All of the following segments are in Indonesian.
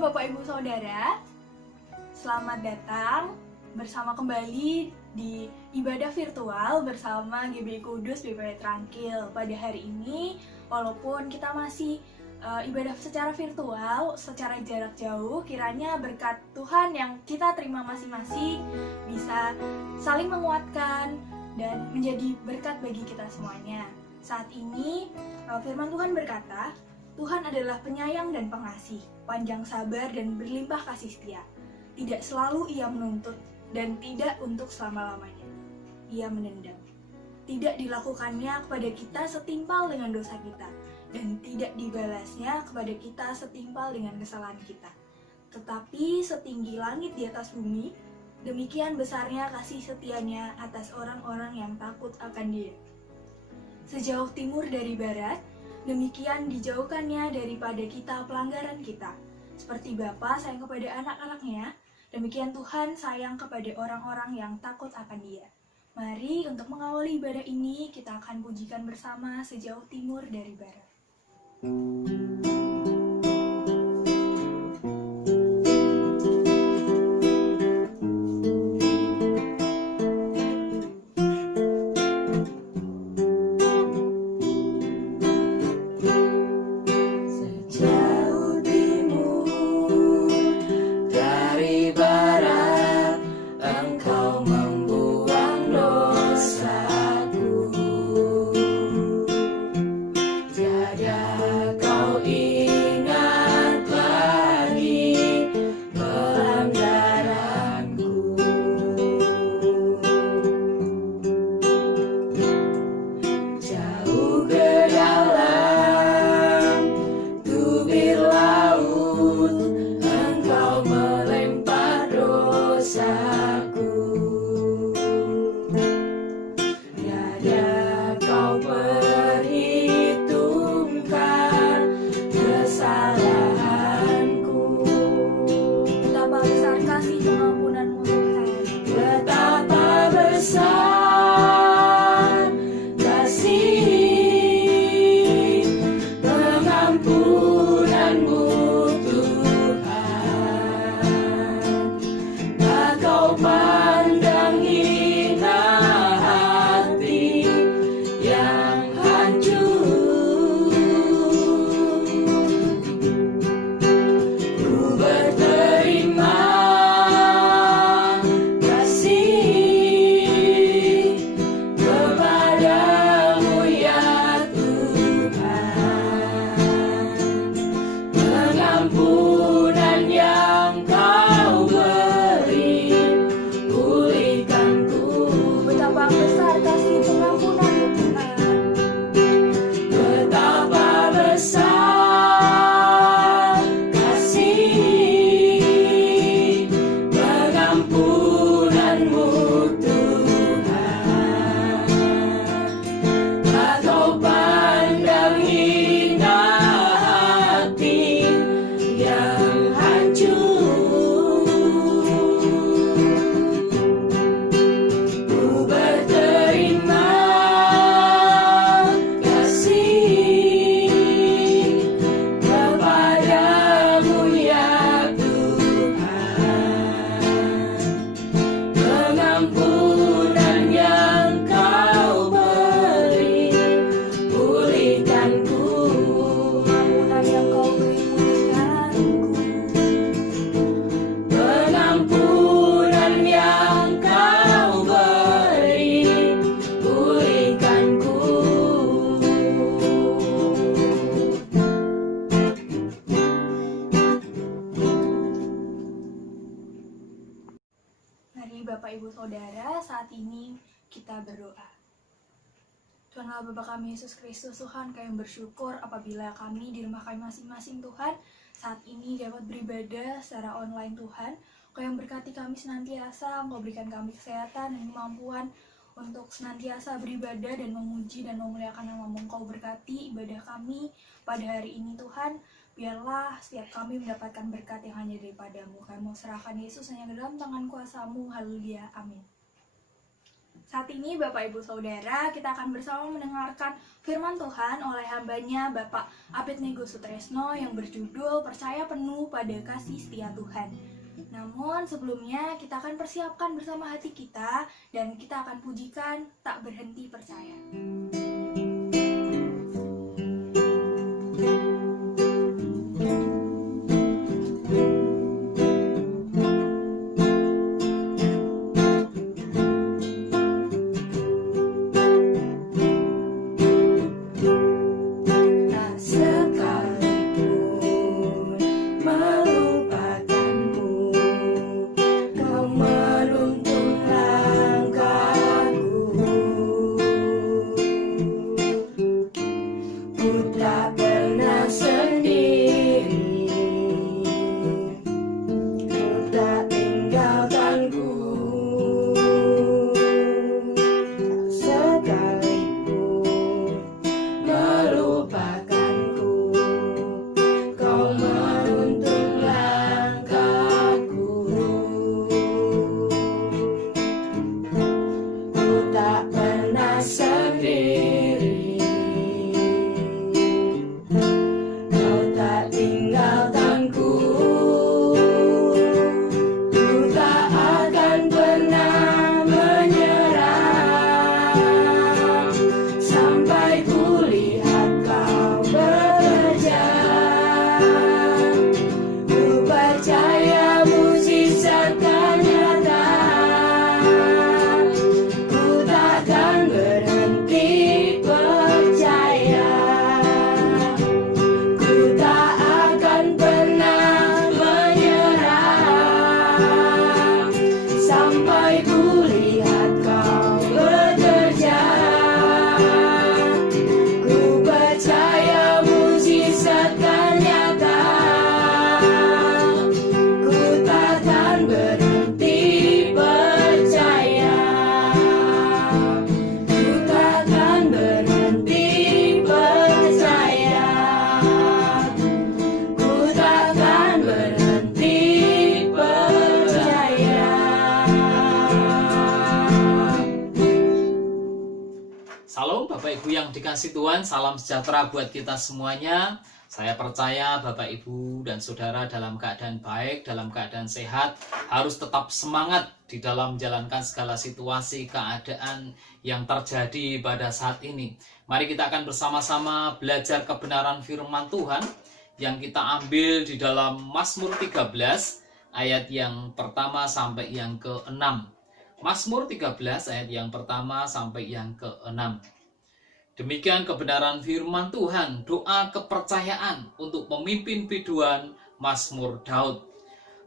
Shalom Bapak Ibu Saudara, selamat datang bersama kembali di ibadah virtual bersama GBI Kudus BPW Trangkil. Pada hari ini, walaupun kita masih ibadah secara virtual, secara jarak jauh, kiranya berkat Tuhan yang kita terima masing-masing bisa saling menguatkan dan menjadi berkat bagi kita semuanya. Saat ini, firman Tuhan berkata, Tuhan adalah penyayang dan pengasih, panjang sabar dan berlimpah kasih setia. Tidak selalu ia menuntut dan tidak untuk selama-lamanya. Ia menendam. Tidak dilakukannya kepada kita setimpal dengan dosa kita, dan tidak dibalasnya kepada kita setimpal dengan kesalahan kita. Tetapi setinggi langit di atas bumi, demikian besarnya kasih setianya atas orang-orang yang takut akan Dia. Sejauh timur dari barat, demikian dijauhkannya daripada kita pelanggaran kita. Seperti Bapa sayang kepada anak-anaknya, demikian Tuhan sayang kepada orang-orang yang takut akan Dia. Mari untuk mengawali ibadah ini kita akan pujikan bersama sejauh timur dari barat. Bapak Ibu Saudara, saat ini kita berdoa. Tuhan Allah Bapa kami Yesus Kristus, Tuhan kami bersyukur apabila kami di rumah kami masing-masing Tuhan saat ini dapat beribadah secara online Tuhan. Kau yang berkati kami senantiasa, Engkau berikan kami kesehatan dan kemampuan untuk senantiasa beribadah dan memuji dan memuliakan nama-Mu. Engkau berkati ibadah kami pada hari ini Tuhan. Biarlah setiap kami mendapatkan berkat yang hanya daripada-Mu. Kami mau serahkan Yesus hanya ke dalam tangan kuasa-Mu. Haleluya. Amin. Saat ini Bapak Ibu Saudara, kita akan bersama mendengarkan firman Tuhan oleh hambanya Bapak Abednego Sutresno yang berjudul Percaya Penuh pada Kasih Setia Tuhan. Namun sebelumnya kita akan persiapkan bersama hati kita dan kita akan pujikan Tak Berhenti Percaya. Salam Bapak Ibu yang dikasih Tuhan, salam sejahtera buat kita semuanya. Saya percaya Bapak Ibu dan Saudara dalam keadaan baik, dalam keadaan sehat, harus tetap semangat di dalam menjalankan segala situasi, keadaan yang terjadi pada saat ini. Mari kita akan bersama-sama belajar kebenaran firman Tuhan yang kita ambil di dalam Mazmur 13 ayat yang pertama sampai yang ke-6. Mazmur 13 ayat yang pertama sampai yang ke-6. Demikian kebenaran firman Tuhan, doa kepercayaan untuk pemimpin biduan Mazmur Daud.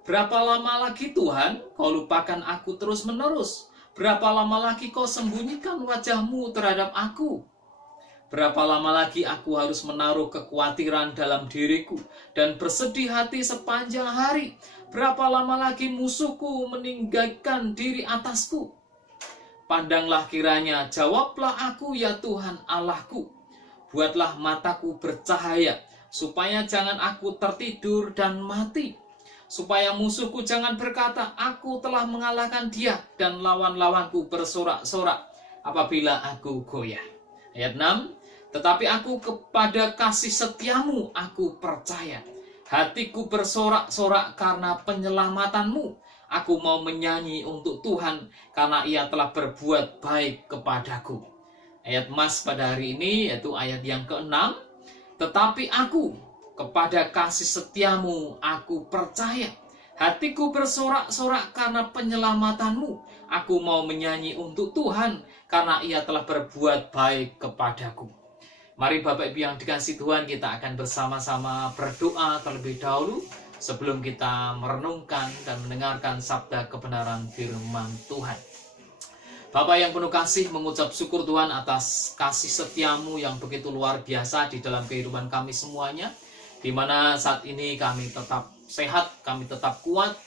Berapa lama lagi Tuhan kau lupakan aku terus-menerus? Berapa lama lagi kau sembunyikan wajahmu terhadap aku? Berapa lama lagi aku harus menaruh kekhawatiran dalam diriku dan bersedih hati sepanjang hari? Berapa lama lagi musuhku meninggalkan diri atasku? Pandanglah kiranya, jawablah aku ya Tuhan Allahku. Buatlah mataku bercahaya, supaya jangan aku tertidur dan mati. Supaya musuhku jangan berkata, aku telah mengalahkan dia, dan lawan-lawanku bersorak-sorak apabila aku goyah. Ayat 6, tetapi aku kepada kasih setiamu aku percaya. Hatiku bersorak-sorak karena penyelamatanmu. Aku mau menyanyi untuk Tuhan karena ia telah berbuat baik kepadaku. Ayat Mas pada hari ini yaitu ayat yang ke-6. Tetapi aku kepada kasih setiamu aku percaya. Hatiku bersorak-sorak karena penyelamatanmu. Aku mau menyanyi untuk Tuhan karena ia telah berbuat baik kepadaku. Mari Bapak Ibu yang dikasih Tuhan, kita akan bersama-sama berdoa terlebih dahulu sebelum kita merenungkan dan mendengarkan sabda kebenaran firman Tuhan. Bapak yang penuh kasih, mengucap syukur Tuhan atas kasih setiamu yang begitu luar biasa di dalam kehidupan kami semuanya, di mana saat ini kami tetap sehat, kami tetap kuat,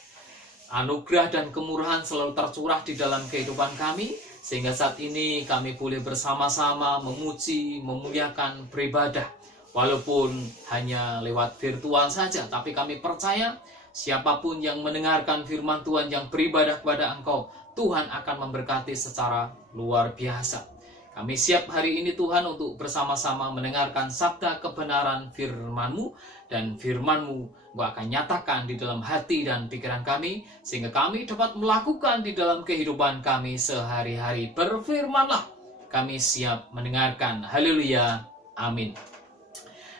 anugerah dan kemurahan selalu tercurah di dalam kehidupan kami, sehingga saat ini kami boleh bersama-sama memuji, memuliakan, beribadah. Walaupun hanya lewat virtual saja, tapi kami percaya siapapun yang mendengarkan firman Tuhan, yang beribadah kepada Engkau, Tuhan akan memberkati secara luar biasa. Kami siap hari ini Tuhan untuk bersama-sama mendengarkan sabda kebenaran firman-Mu, dan firman-Mu Engkau akan nyatakan di dalam hati dan pikiran kami, sehingga kami dapat melakukan di dalam kehidupan kami sehari-hari. Berfirmanlah, kami siap mendengarkan. Haleluya, amin.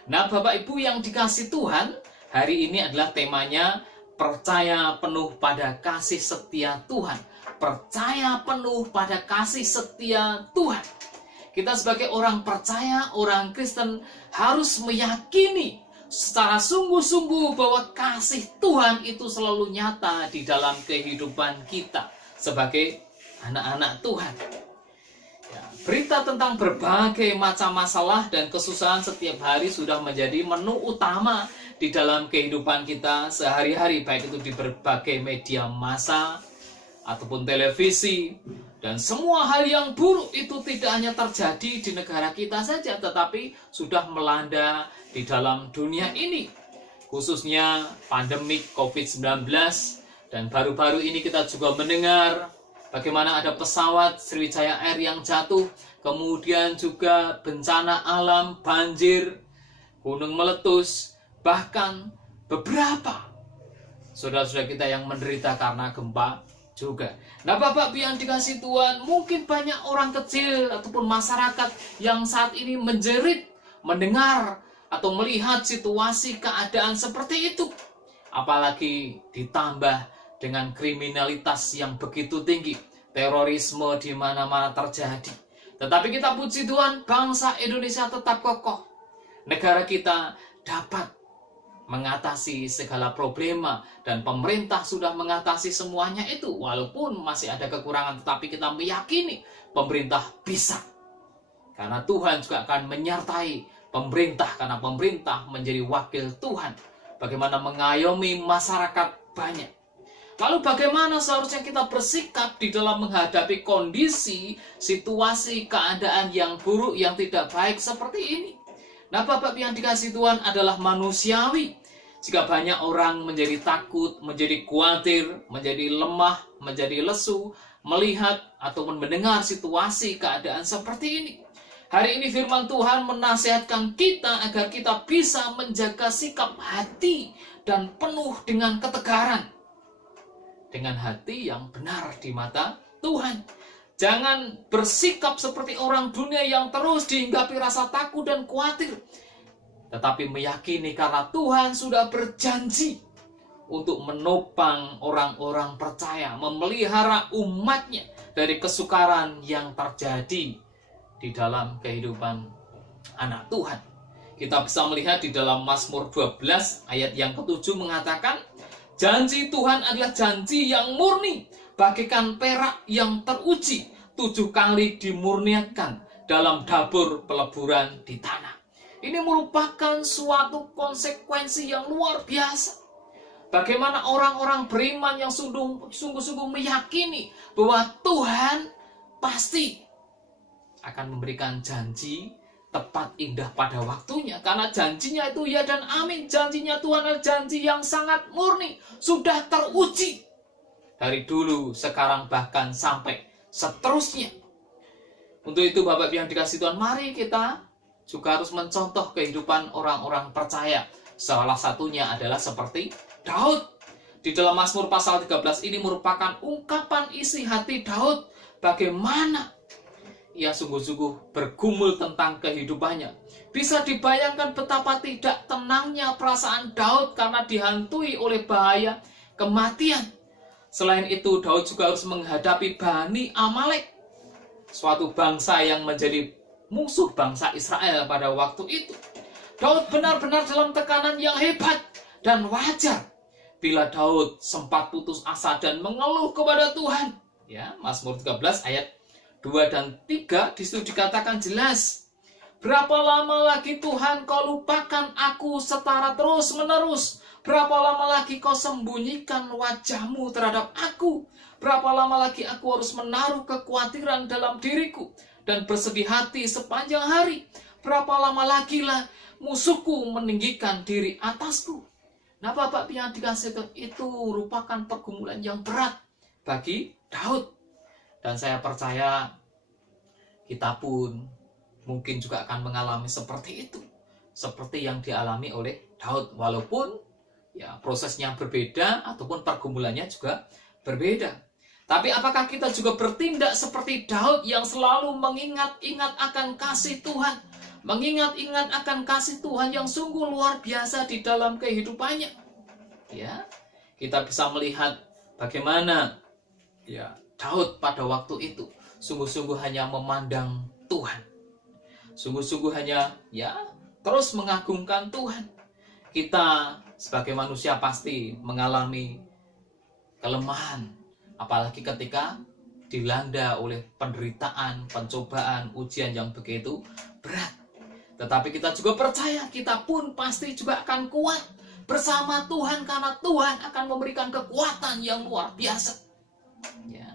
Nah, Bapak Ibu yang dikasih Tuhan, hari ini adalah temanya percaya penuh pada kasih setia Tuhan. Percaya penuh pada kasih setia Tuhan. Kita sebagai orang percaya, orang Kristen harus meyakini secara sungguh-sungguh bahwa kasih Tuhan itu selalu nyata di dalam kehidupan kita sebagai anak-anak Tuhan. Ya, berita tentang berbagai macam masalah dan kesusahan setiap hari sudah menjadi menu utama di dalam kehidupan kita sehari-hari, baik itu di berbagai media massa ataupun televisi. Dan semua hal yang buruk itu tidak hanya terjadi di negara kita saja, tetapi sudah melanda di dalam dunia ini, khususnya pandemik COVID-19. Dan baru-baru ini kita juga mendengar bagaimana ada pesawat Sriwijaya Air yang jatuh, kemudian juga bencana alam, banjir, gunung meletus, bahkan beberapa saudara-saudara kita yang menderita karena gempa juga. Nah, Bapak yang dikasih Tuhan, mungkin banyak orang kecil ataupun masyarakat yang saat ini menjerit, mendengar atau melihat situasi keadaan seperti itu. Apalagi ditambah dengan kriminalitas yang begitu tinggi, terorisme di mana-mana terjadi. Tetapi kita puji Tuhan, bangsa Indonesia tetap kokoh. Negara kita dapat mengatasi segala problema, dan pemerintah sudah mengatasi semuanya itu. Walaupun masih ada kekurangan, tetapi kita meyakini pemerintah bisa, karena Tuhan juga akan menyertai pemerintah, karena pemerintah menjadi wakil Tuhan bagaimana mengayomi masyarakat banyak. Lalu bagaimana seharusnya kita bersikap di dalam menghadapi kondisi, situasi, keadaan yang buruk, yang tidak baik seperti ini? Nah, Bapak yang dikasih Tuhan, adalah manusiawi jika banyak orang menjadi takut, menjadi khawatir, menjadi lemah, menjadi lesu, melihat ataupun mendengar situasi keadaan seperti ini. Hari ini firman Tuhan menasihatkan kita agar kita bisa menjaga sikap hati dan penuh dengan ketegaran, dengan hati yang benar di mata Tuhan. Jangan bersikap seperti orang dunia yang terus dihinggapi rasa takut dan khawatir, tetapi meyakini karena Tuhan sudah berjanji untuk menopang orang-orang percaya, memelihara umatnya dari kesukaran yang terjadi di dalam kehidupan anak Tuhan. Kita bisa melihat di dalam Mazmur 12 ayat yang ke-7 mengatakan, janji Tuhan adalah janji yang murni, bagaikan perak yang teruji, 7 kali dimurniakan dalam dapur peleburan di tanah. Ini merupakan suatu konsekuensi yang luar biasa. Bagaimana orang-orang beriman yang sungguh-sungguh meyakini bahwa Tuhan pasti akan memberikan janji tepat indah pada waktunya. Karena janjinya itu ya dan amin. Janjinya Tuhan adalah janji yang sangat murni, sudah teruji dari dulu, sekarang, bahkan sampai seterusnya. Untuk itu Bapak yang dikasih Tuhan, mari kita juga harus mencontoh kehidupan orang-orang percaya. Salah satunya adalah seperti Daud. Di dalam Mazmur pasal 13 ini merupakan ungkapan isi hati Daud, bagaimana ia sungguh-sungguh bergumul tentang kehidupannya. Bisa dibayangkan betapa tidak tenangnya perasaan Daud karena dihantui oleh bahaya kematian. Selain itu, Daud juga harus menghadapi Bani Amalek, suatu bangsa yang menjadi musuh bangsa Israel pada waktu itu. Daud benar-benar dalam tekanan yang hebat, dan wajar bila Daud sempat putus asa dan mengeluh kepada Tuhan. Ya, Mazmur 13 ayat 2 dan 3 disitu dikatakan jelas, berapa lama lagi Tuhan kau lupakan aku setara terus menerus? Berapa lama lagi kau sembunyikan wajahmu terhadap aku? Berapa lama lagi aku harus menaruh kekhawatiran dalam diriku dan bersedih hati sepanjang hari? Berapa lama lagi lah musuhku meninggikan diri atasku? Nah, Bapak yang dikasih itu merupakan pergumulan yang berat bagi Daud. Dan saya percaya kita pun mungkin juga akan mengalami seperti itu. Seperti yang dialami oleh Daud. Walaupun ya prosesnya berbeda ataupun pergumulannya juga berbeda. Tapi apakah kita juga bertindak seperti Daud yang selalu mengingat-ingat akan kasih Tuhan? Mengingat-ingat akan kasih Tuhan yang sungguh luar biasa di dalam kehidupannya. Ya, kita bisa melihat bagaimana ya Daud pada waktu itu sungguh-sungguh hanya memandang Tuhan. Sungguh-sungguh hanya ya terus mengagungkan Tuhan. Kita sebagai manusia pasti mengalami kelemahan, apalagi ketika dilanda oleh penderitaan, pencobaan, ujian yang begitu berat. Tetapi kita juga percaya kita pun pasti juga akan kuat bersama Tuhan, karena Tuhan akan memberikan kekuatan yang luar biasa. Ya.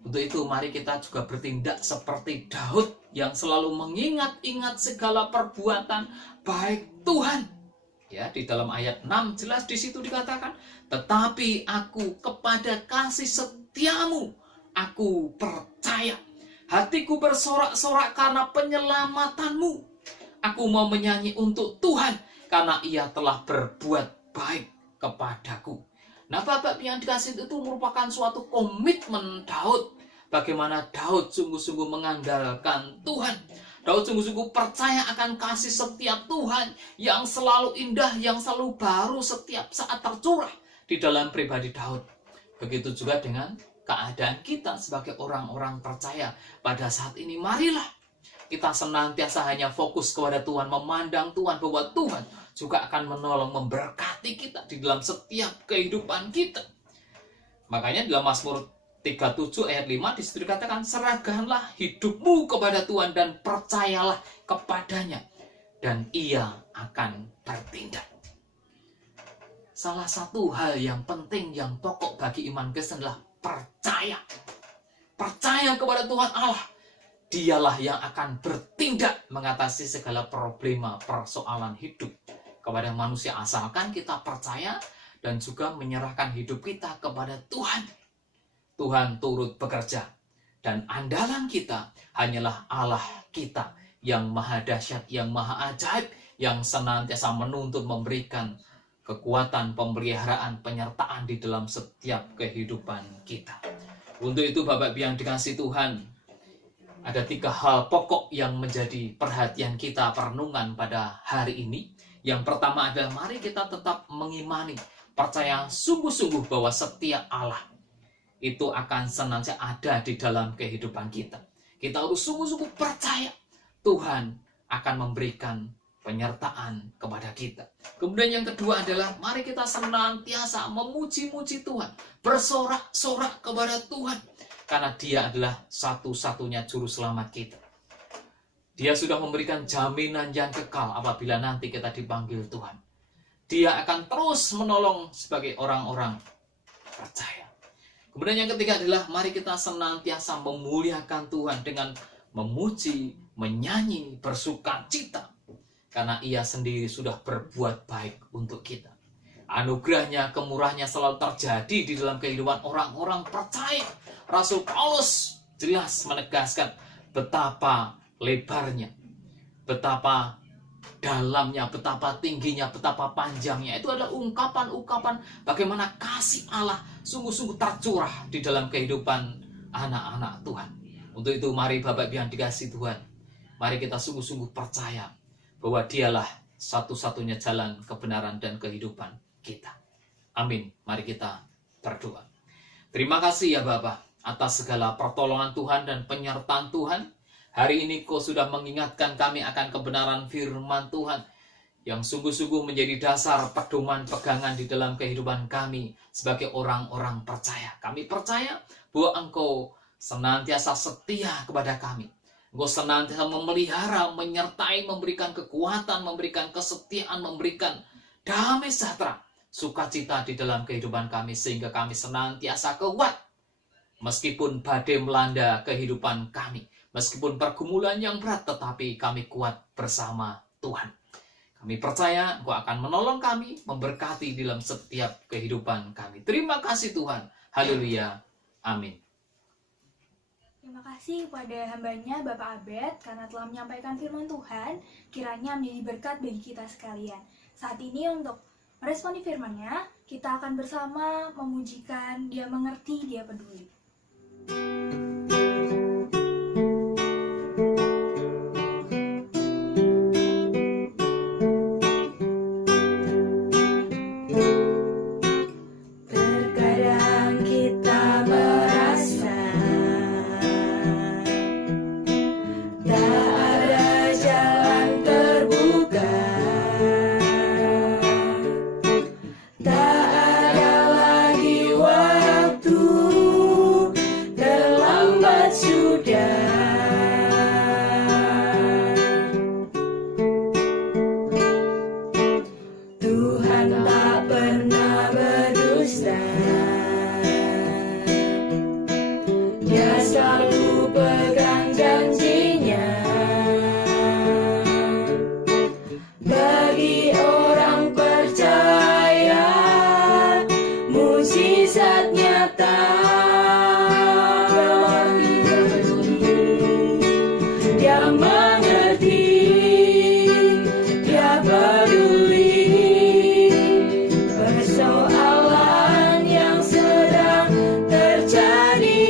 Untuk itu mari kita juga bertindak seperti Daud yang selalu mengingat-ingat segala perbuatan baik Tuhan. Ya, di dalam ayat 6 jelas di situ dikatakan, tetapi aku kepada kasih setiamu aku percaya. Hatiku bersorak-sorak karena penyelamatanmu. Aku mau menyanyi untuk Tuhan karena ia telah berbuat baik kepadaku. Nah, Bapak yang dikasih itu merupakan suatu komitmen Daud. Bagaimana Daud sungguh-sungguh mengandalkan Tuhan. Daud sungguh-sungguh percaya akan kasih setiap Tuhan yang selalu indah, yang selalu baru setiap saat tercurah di dalam pribadi Daud. Begitu juga dengan keadaan kita sebagai orang-orang percaya pada saat ini. Marilah kita senantiasa hanya fokus kepada Tuhan, memandang Tuhan, bahwa Tuhan juga akan menolong, memberkati kita di dalam setiap kehidupan kita. Makanya dalam Mazmur 37 ayat 5 disitu dikatakan, serahkanlah hidupmu kepada Tuhan dan percayalah kepadanya, dan ia akan bertindak. Salah satu hal yang penting, yang pokok bagi iman Kristen adalah percaya. Percaya kepada Tuhan Allah. Dialah yang akan bertindak mengatasi segala problema, persoalan hidup kepada manusia, asalkan kita percaya dan juga menyerahkan hidup kita kepada Tuhan. Tuhan turut bekerja, dan andalan kita hanyalah Allah kita yang maha dahsyat, yang maha ajaib, yang senantiasa menuntun, memberikan kekuatan, pemeliharaan, penyertaan di dalam setiap kehidupan kita. Untuk itu Bapak yang dikasih Tuhan, ada 3 hal pokok yang menjadi perhatian kita perenungan pada hari ini. Yang pertama adalah mari kita tetap mengimani, percaya sungguh-sungguh bahwa setia Allah itu akan senantiasa ada di dalam kehidupan kita. Kita harus sungguh-sungguh percaya Tuhan akan memberikan penyertaan kepada kita. Kemudian yang kedua adalah mari kita senantiasa memuji-muji Tuhan, bersorak-sorak kepada Tuhan, karena Dia adalah satu-satunya juru selamat kita. Dia sudah memberikan jaminan yang kekal apabila nanti kita dipanggil Tuhan. Dia akan terus menolong sebagai orang-orang percaya. Kemudian yang ketiga adalah mari kita senantiasa memuliakan Tuhan dengan memuji, menyanyi, bersukacita, karena Ia sendiri sudah berbuat baik untuk kita. Anugerahnya, kemurahannya selalu terjadi di dalam kehidupan orang-orang percaya. Rasul Paulus jelas menegaskan betapa lebarnya, betapa dalamnya, betapa tingginya, betapa panjangnya. Itu adalah ungkapan-ungkapan bagaimana kasih Allah sungguh-sungguh tercurah di dalam kehidupan anak-anak Tuhan. Untuk itu mari Bapak yang dikasih Tuhan, mari kita sungguh-sungguh percaya bahwa Dialah satu-satunya jalan kebenaran dan kehidupan kita. Amin. Mari kita berdoa. Terima kasih ya Bapak atas segala pertolongan Tuhan dan penyertaan Tuhan. Hari ini Kau sudah mengingatkan kami akan kebenaran firman Tuhan yang sungguh-sungguh menjadi dasar pedoman pegangan di dalam kehidupan kami sebagai orang-orang percaya. Kami percaya bahwa Engkau senantiasa setia kepada kami. Engkau senantiasa memelihara, menyertai, memberikan kekuatan, memberikan kesetiaan, memberikan damai sejahtera, sukacita di dalam kehidupan kami, sehingga kami senantiasa kuat meskipun badai melanda kehidupan kami, meskipun pergumulan yang berat, tetapi kami kuat bersama Tuhan. Kami percaya Engkau akan menolong kami, memberkati dalam setiap kehidupan kami. Terima kasih Tuhan. Haleluya. Amin. Terima kasih kepada hambanya Bapak Abed karena telah menyampaikan firman Tuhan, kiranya menjadi berkat bagi kita sekalian. Saat ini untuk meresponi firman-Nya, kita akan bersama memujikan Dia Mengerti, Dia Peduli. Terkadang kita merasa tak ada jalan terbuka, tak ada lagi waktu, terlambat sudah. Tuhan tak pernah berdusta, Dia selalu pegang janjinya. Bagi orang percaya, mukjizat nyata. Dia mengerti, Dia peduli persoalan yang sedang terjadi.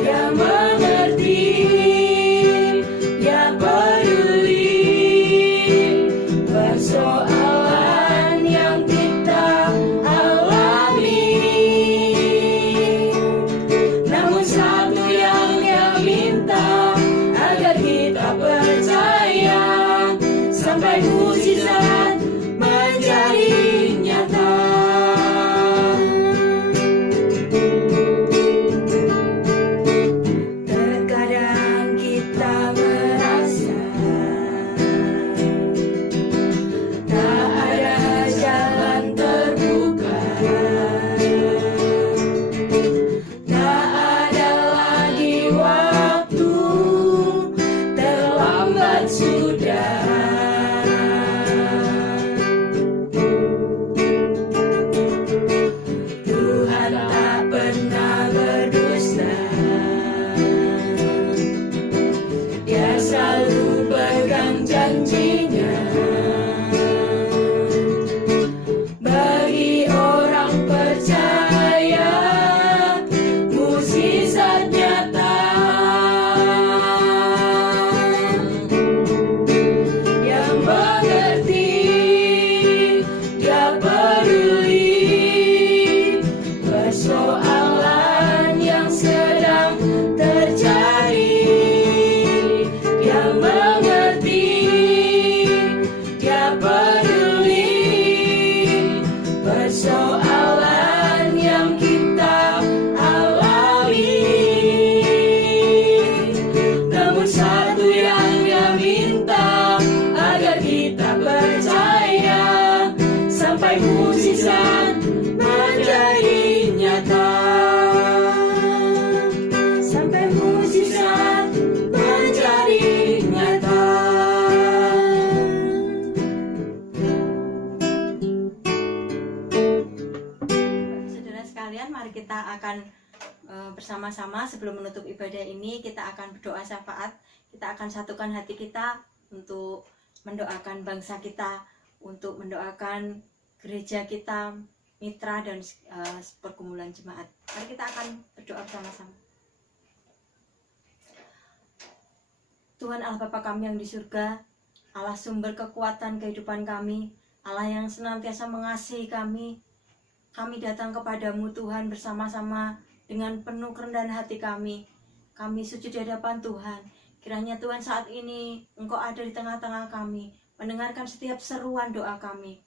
Dia mengerti, Dia peduli persoalan yang kita alami. Namun satu yang Dia minta, agar kita percaya sampai mukjizat menjadi nyata. Terkadang kita merasa tak ada jalan terbuka, tak ada lagi waktu, terlambat sudah. Tuhan tak pernah berdusta, Dia selalu pegang janjinya. Bagi orang percaya, mukjizat nyata. Yang mengerti, Dia peduli persoalan yang sedang terjadi. Dia mengerti, Dia peduli persoalan yang kita alami. Namun satu yang Dia minta, agar kita percaya sampai mukjizat menjadi nyata. Sampai mukjizat menjadi nyata. Saudara sekalian, mari kita akan bersama-sama sebelum menutup ibadah ini, kita akan berdoa syafaat. Kita akan satukan hati kita untuk mendoakan bangsa kita, untuk mendoakan gereja kita, mitra dan pergumulan jemaat. Mari kita akan berdoa bersama-sama. Tuhan Allah Bapa kami yang di surga, Allah sumber kekuatan kehidupan kami, Allah yang senantiasa mengasihi kami datang kepadamu Tuhan bersama-sama dengan penuh kerendahan hati kami. Kami sujud di hadapan Tuhan. Kiranya Tuhan saat ini Engkau ada di tengah-tengah kami, mendengarkan setiap seruan doa kami.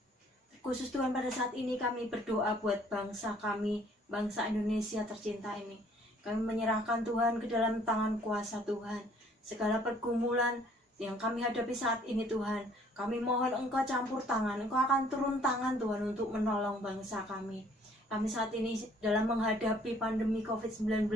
Khusus Tuhan, pada saat ini kami berdoa buat bangsa kami, bangsa Indonesia tercinta ini. Kami menyerahkan Tuhan ke dalam tangan kuasa Tuhan. Segala pergumulan yang kami hadapi saat ini Tuhan, kami mohon Engkau campur tangan, Engkau akan turun tangan Tuhan untuk menolong bangsa kami. Kami saat ini dalam menghadapi pandemi COVID-19,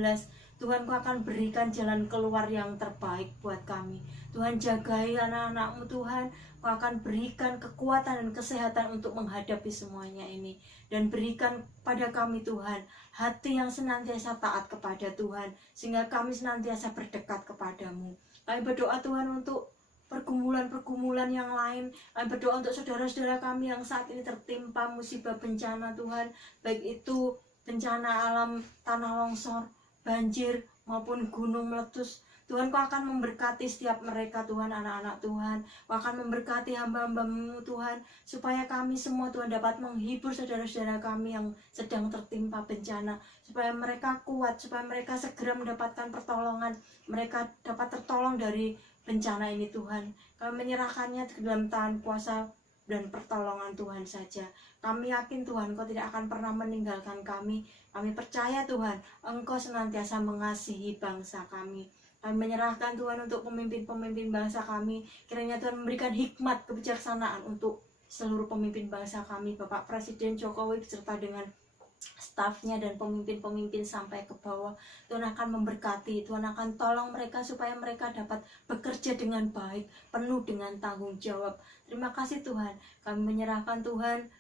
Tuhan, Kau akan berikan jalan keluar yang terbaik buat kami. Tuhan, jagai anak-anak-Mu Tuhan. Kau akan berikan kekuatan dan kesehatan untuk menghadapi semuanya ini. Dan berikan pada kami Tuhan, hati yang senantiasa taat kepada Tuhan, sehingga kami senantiasa berdekat kepadamu. Kami berdoa Tuhan untuk pergumulan-pergumulan yang lain. Kami berdoa untuk saudara-saudara kami yang saat ini tertimpa musibah bencana Tuhan, baik itu bencana alam, tanah longsor, banjir, maupun gunung meletus. Tuhan, Kau akan memberkati setiap mereka Tuhan, anak-anak Tuhan. Kau akan memberkati hamba-hamba-Mu Tuhan, supaya kami semua Tuhan dapat menghibur saudara-saudara kami yang sedang tertimpa bencana, supaya mereka kuat, supaya mereka segera mendapatkan pertolongan, mereka dapat tertolong dari bencana ini Tuhan. Kami menyerahkannya ke dalam tangan kuasa dan pertolongan Tuhan saja. Kami yakin Tuhan, Kau tidak akan pernah meninggalkan kami. Kami percaya Tuhan, Engkau senantiasa mengasihi bangsa kami. Kami menyerahkan Tuhan untuk pemimpin-pemimpin bangsa kami. Kiranya Tuhan memberikan hikmat, kebijaksanaan untuk seluruh pemimpin bangsa kami. Bapak Presiden Jokowi beserta dengan stafnya dan pemimpin-pemimpin sampai ke bawah. Tuhan akan memberkati, Tuhan akan tolong mereka supaya mereka dapat bekerja dengan baik, penuh dengan tanggung jawab. Terima kasih Tuhan, kami menyerahkan Tuhan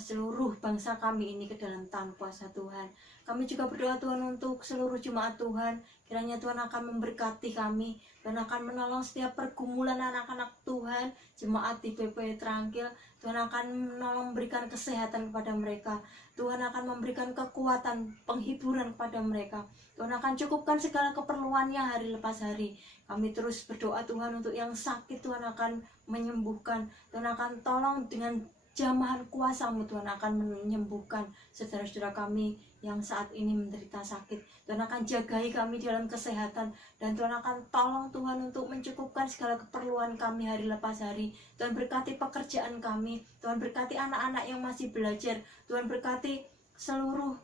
seluruh bangsa kami ini ke dalam tangan kuasa Tuhan. Kami juga berdoa Tuhan untuk seluruh jemaat Tuhan. Kiranya Tuhan akan memberkati kami. Tuhan akan menolong setiap pergumulan anak-anak Tuhan, jemaat di PPI Trangkil. Tuhan akan menolong, memberikan kesehatan kepada mereka. Tuhan akan memberikan kekuatan, penghiburan kepada mereka. Tuhan akan cukupkan segala keperluannya hari lepas hari. Kami terus berdoa Tuhan untuk yang sakit, Tuhan akan menyembuhkan. Tuhan akan tolong dengan jamahan kuasa-Mu, Tuhan akan menyembuhkan saudara-saudara kami yang saat ini menderita sakit. Tuhan akan jagai kami dalam kesehatan, dan Tuhan akan tolong Tuhan untuk mencukupkan segala keperluan kami hari lepas hari. Tuhan berkati pekerjaan kami, Tuhan berkati anak-anak yang masih belajar, Tuhan berkati seluruh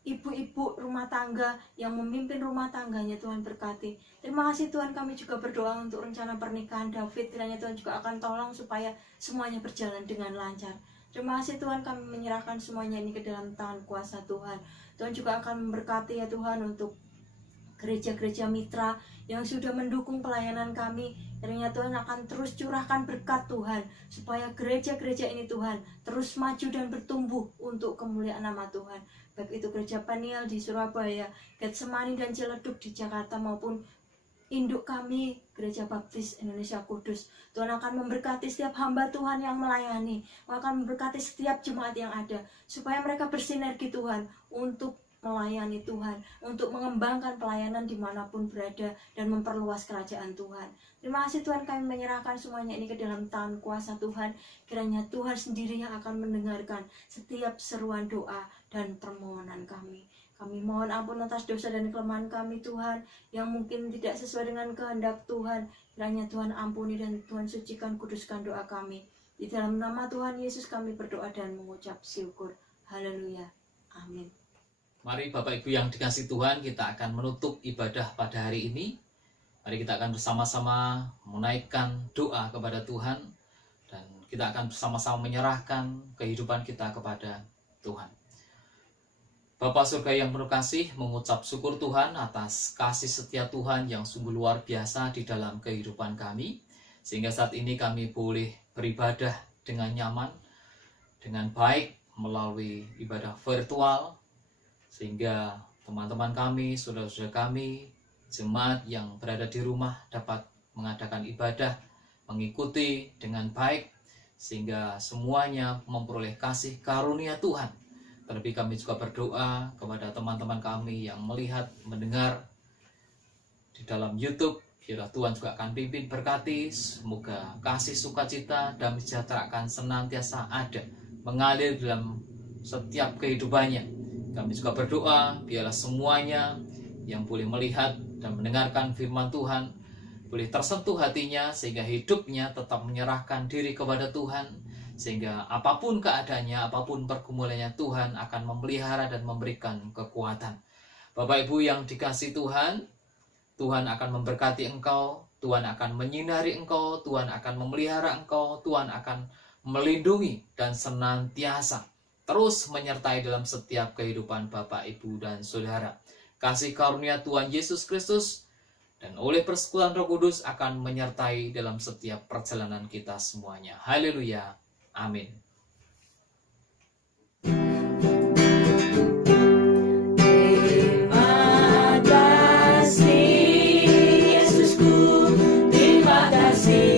ibu-ibu rumah tangga yang memimpin rumah tangganya, Tuhan berkati. Terima kasih Tuhan, kami juga berdoa untuk rencana pernikahan David. Kiranya Tuhan juga akan tolong supaya semuanya berjalan dengan lancar. Terima kasih Tuhan, kami menyerahkan semuanya ini ke dalam tangan kuasa Tuhan. Tuhan juga akan memberkati ya Tuhan untuk gereja-gereja mitra yang sudah mendukung pelayanan kami. Kiranya Tuhan akan terus curahkan berkat Tuhan, supaya gereja-gereja ini Tuhan terus maju dan bertumbuh untuk kemuliaan nama Tuhan. Baik itu gereja Peniel di Surabaya, Getsemani dan Ciledug di Jakarta, maupun induk kami Gereja Baptis Indonesia Kudus. Tuhan akan memberkati setiap hamba Tuhan yang melayani, akan memberkati setiap jemaat yang ada, supaya mereka bersinergi Tuhan untuk melayani Tuhan, untuk mengembangkan pelayanan dimanapun berada dan memperluas kerajaan Tuhan. Terima kasih Tuhan, kami menyerahkan semuanya ini ke dalam tangan kuasa Tuhan. Kiranya Tuhan sendiri yang akan mendengarkan setiap seruan doa dan permohonan kami. Kami mohon ampun atas dosa dan kelemahan kami Tuhan, yang mungkin tidak sesuai dengan kehendak Tuhan. Kiranya Tuhan ampuni dan Tuhan sucikan, kuduskan doa kami. Di dalam nama Tuhan Yesus kami berdoa dan mengucap syukur. Haleluya. Amin. Mari Bapak Ibu yang dikasih Tuhan, kita akan menutup ibadah pada hari ini. Mari kita akan bersama-sama menaikkan doa kepada Tuhan, dan kita akan bersama-sama menyerahkan kehidupan kita kepada Tuhan. Bapa surga yang penuh kasih, mengucap syukur Tuhan atas kasih setia Tuhan yang sungguh luar biasa di dalam kehidupan kami, sehingga saat ini kami boleh beribadah dengan nyaman, dengan baik melalui ibadah virtual, sehingga teman-teman kami, saudara-saudara kami, jemaat yang berada di rumah dapat mengadakan ibadah, mengikuti dengan baik, sehingga semuanya memperoleh kasih karunia Tuhan. Terlebih kami juga berdoa kepada teman-teman kami yang melihat, mendengar di dalam YouTube. Kiranya Tuhan juga akan pimpin, berkati. Semoga kasih sukacita, damai sejahtera akan senantiasa ada, mengalir dalam setiap kehidupannya. Kami juga berdoa, biarlah semuanya yang boleh melihat dan mendengarkan firman Tuhan boleh tersentuh hatinya, sehingga hidupnya tetap menyerahkan diri kepada Tuhan, sehingga apapun keadaannya, apapun pergumulannya, Tuhan akan memelihara dan memberikan kekuatan. Bapak Ibu yang dikasih Tuhan, Tuhan akan memberkati engkau, Tuhan akan menyinari engkau, Tuhan akan memelihara engkau, Tuhan akan melindungi dan senantiasa terus menyertai dalam setiap kehidupan Bapak, Ibu, dan Saudara. kasih karunia Tuhan Yesus Kristus, dan oleh persekutuan Roh Kudus akan menyertai dalam setiap perjalanan kita semuanya. Haleluya. Amin. Terima kasih Yesusku, terima kasih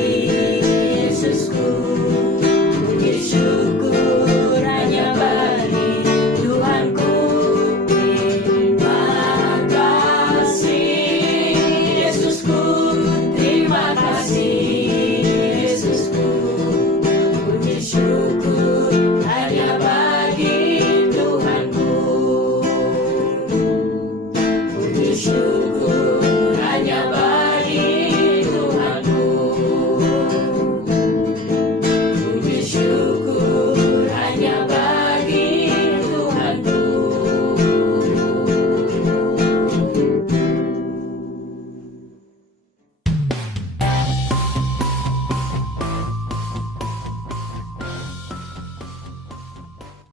Yesusku. Puji syukur hanya bagi Tuhanku. Terima kasih Yesusku, terima kasih Yesusku. Puji syukur hanya bagi Tuhanku. Puji syukur